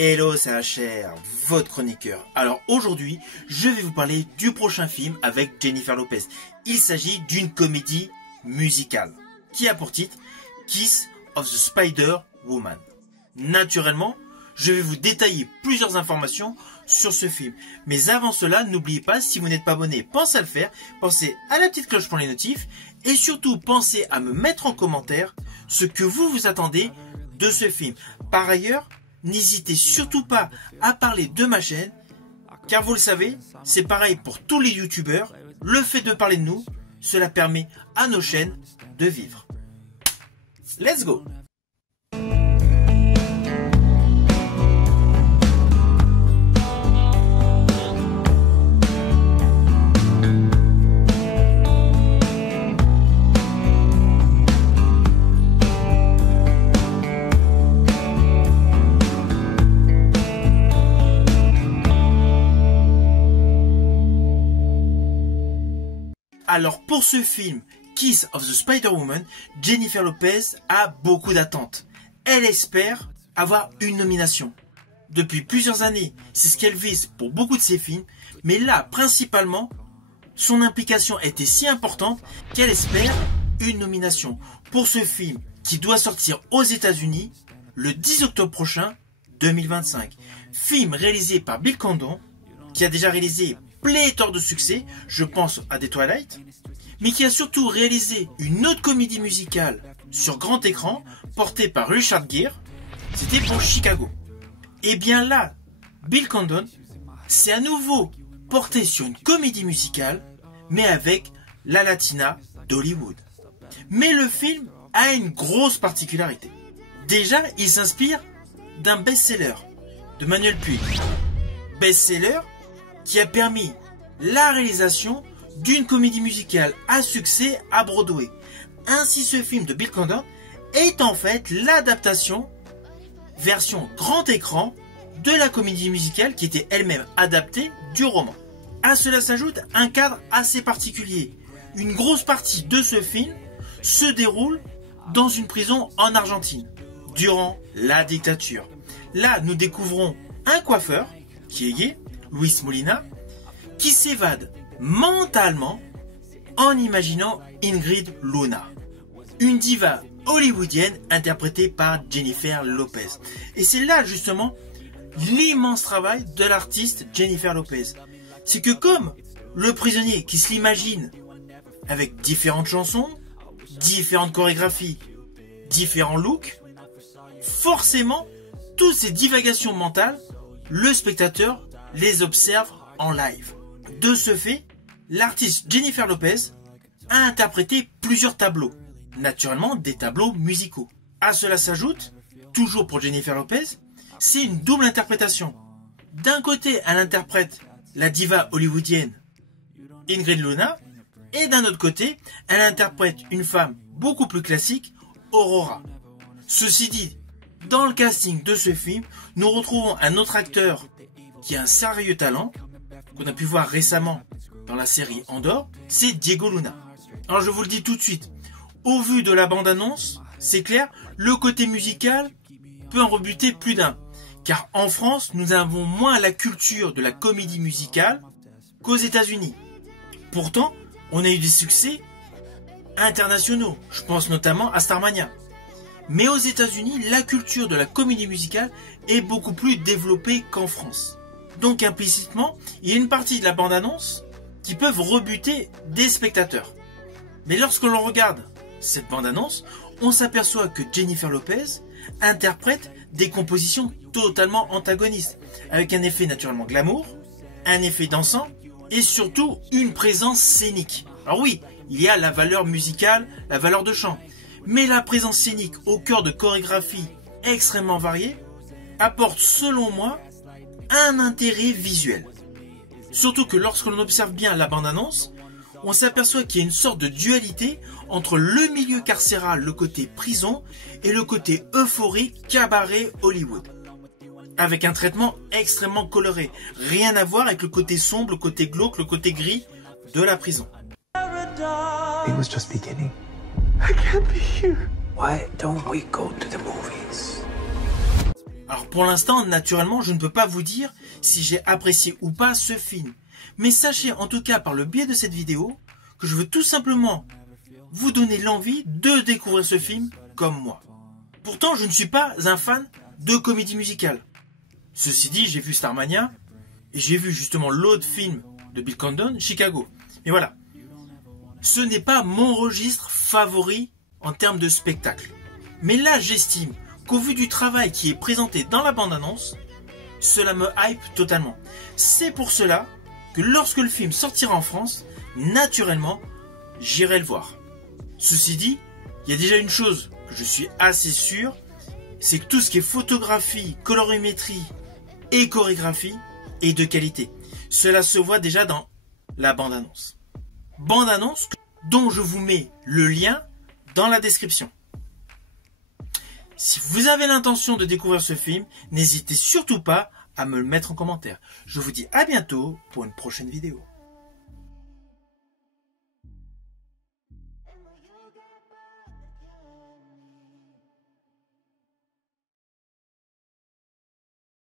Hello, c'est HR, votre chroniqueur. Alors aujourd'hui, je vais vous parler du prochain film avec Jennifer Lopez. Il s'agit d'une comédie musicale qui a pour titre Kiss of the Spider Woman. Naturellement, je vais vous détailler plusieurs informations sur ce film. Mais avant cela, n'oubliez pas, si vous n'êtes pas abonné, pensez à le faire. Pensez à la petite cloche pour les notifs. Et surtout, pensez à me mettre en commentaire ce que vous attendez de ce film. Par ailleurs, n'hésitez surtout pas à parler de ma chaîne, car vous le savez, c'est pareil pour tous les youtubeurs. Le fait de parler de nous, cela permet à nos chaînes de vivre. Let's go! Alors pour ce film, Kiss of the Spider-Woman, Jennifer Lopez a beaucoup d'attentes. Elle espère avoir une nomination. Depuis plusieurs années, c'est ce qu'elle vise pour beaucoup de ses films, mais là, principalement, son implication était si importante qu'elle espère une nomination pour ce film qui doit sortir aux États-Unis le 10 octobre prochain, 2025. Film réalisé par Bill Condon, qui a déjà réalisé pléthore de succès, je pense à des Twilight, mais qui a surtout réalisé une autre comédie musicale sur grand écran portée par Richard Gere, c'était pour Chicago. Et bien là, Bill Condon s'est à nouveau porté sur une comédie musicale, mais avec la Latina d'Hollywood. Mais le film a une grosse particularité. Déjà, il s'inspire d'un best-seller de Manuel Puig. Best-seller qui a permis la réalisation d'une comédie musicale à succès à Broadway. Ainsi, ce film de Bill Condon est en fait l'adaptation, version grand écran, de la comédie musicale qui était elle-même adaptée du roman. À cela s'ajoute un cadre assez particulier. Une grosse partie de ce film se déroule dans une prison en Argentine, durant la dictature. Là, nous découvrons un coiffeur, qui est gay, Luis Molina, qui s'évade mentalement en imaginant Ingrid Luna, une diva hollywoodienne interprétée par Jennifer Lopez. Et c'est là justement l'immense travail de l'artiste Jennifer Lopez. C'est que comme le prisonnier qui se l'imagine avec différentes chansons, différentes chorégraphies, différents looks, forcément, toutes ces divagations mentales, le spectateur les observe en live. De ce fait, l'artiste Jennifer Lopez a interprété plusieurs tableaux, naturellement des tableaux musicaux. À cela s'ajoute, toujours pour Jennifer Lopez, c'est une double interprétation. D'un côté, elle interprète la diva hollywoodienne Ingrid Luna, et d'un autre côté, elle interprète une femme beaucoup plus classique, Aurora. Ceci dit, dans le casting de ce film, nous retrouvons un autre acteur qui a un sérieux talent, qu'on a pu voir récemment dans la série Andor, c'est Diego Luna. Alors je vous le dis tout de suite, au vu de la bande-annonce, c'est clair, le côté musical peut en rebuter plus d'un. Car en France, nous avons moins la culture de la comédie musicale qu'aux États-Unis. Pourtant, on a eu des succès internationaux, je pense notamment à Starmania. Mais aux États-Unis, la culture de la comédie musicale est beaucoup plus développée qu'en France. Donc implicitement, il y a une partie de la bande-annonce qui peuvent rebuter des spectateurs. Mais lorsque l'on regarde cette bande-annonce, on s'aperçoit que Jennifer Lopez interprète des compositions totalement antagonistes, avec un effet naturellement glamour, un effet dansant et surtout une présence scénique. Alors oui, il y a la valeur musicale, la valeur de chant, mais la présence scénique au cœur de chorégraphies extrêmement variées apporte selon moi un intérêt visuel. Surtout que lorsque l'on observe bien la bande-annonce, on s'aperçoit qu'il y a une sorte de dualité entre le milieu carcéral, le côté prison, et le côté euphorique, cabaret, Hollywood. Avec un traitement extrêmement coloré. Rien à voir avec le côté sombre, le côté glauque, le côté gris de la prison. It was just beginning. I can't be here. Why don't we go to the movies? Alors pour l'instant, naturellement, je ne peux pas vous dire si j'ai apprécié ou pas ce film. Mais sachez en tout cas par le biais de cette vidéo que je veux tout simplement vous donner l'envie de découvrir ce film comme moi. Pourtant, je ne suis pas un fan de comédie musicale. Ceci dit, j'ai vu Starmania et j'ai vu justement l'autre film de Bill Condon, Chicago. Mais voilà, ce n'est pas mon registre favori en termes de spectacle. Mais là, j'estime qu'au vu du travail qui est présenté dans la bande-annonce, cela me hype totalement. C'est pour cela que lorsque le film sortira en France, naturellement, j'irai le voir. Ceci dit, il y a déjà une chose que je suis assez sûr, c'est que tout ce qui est photographie, colorimétrie et chorégraphie est de qualité. Cela se voit déjà dans la bande-annonce. Bande-annonce dont je vous mets le lien dans la description. Si vous avez l'intention de découvrir ce film, n'hésitez surtout pas à me le mettre en commentaire. Je vous dis à bientôt pour une prochaine vidéo.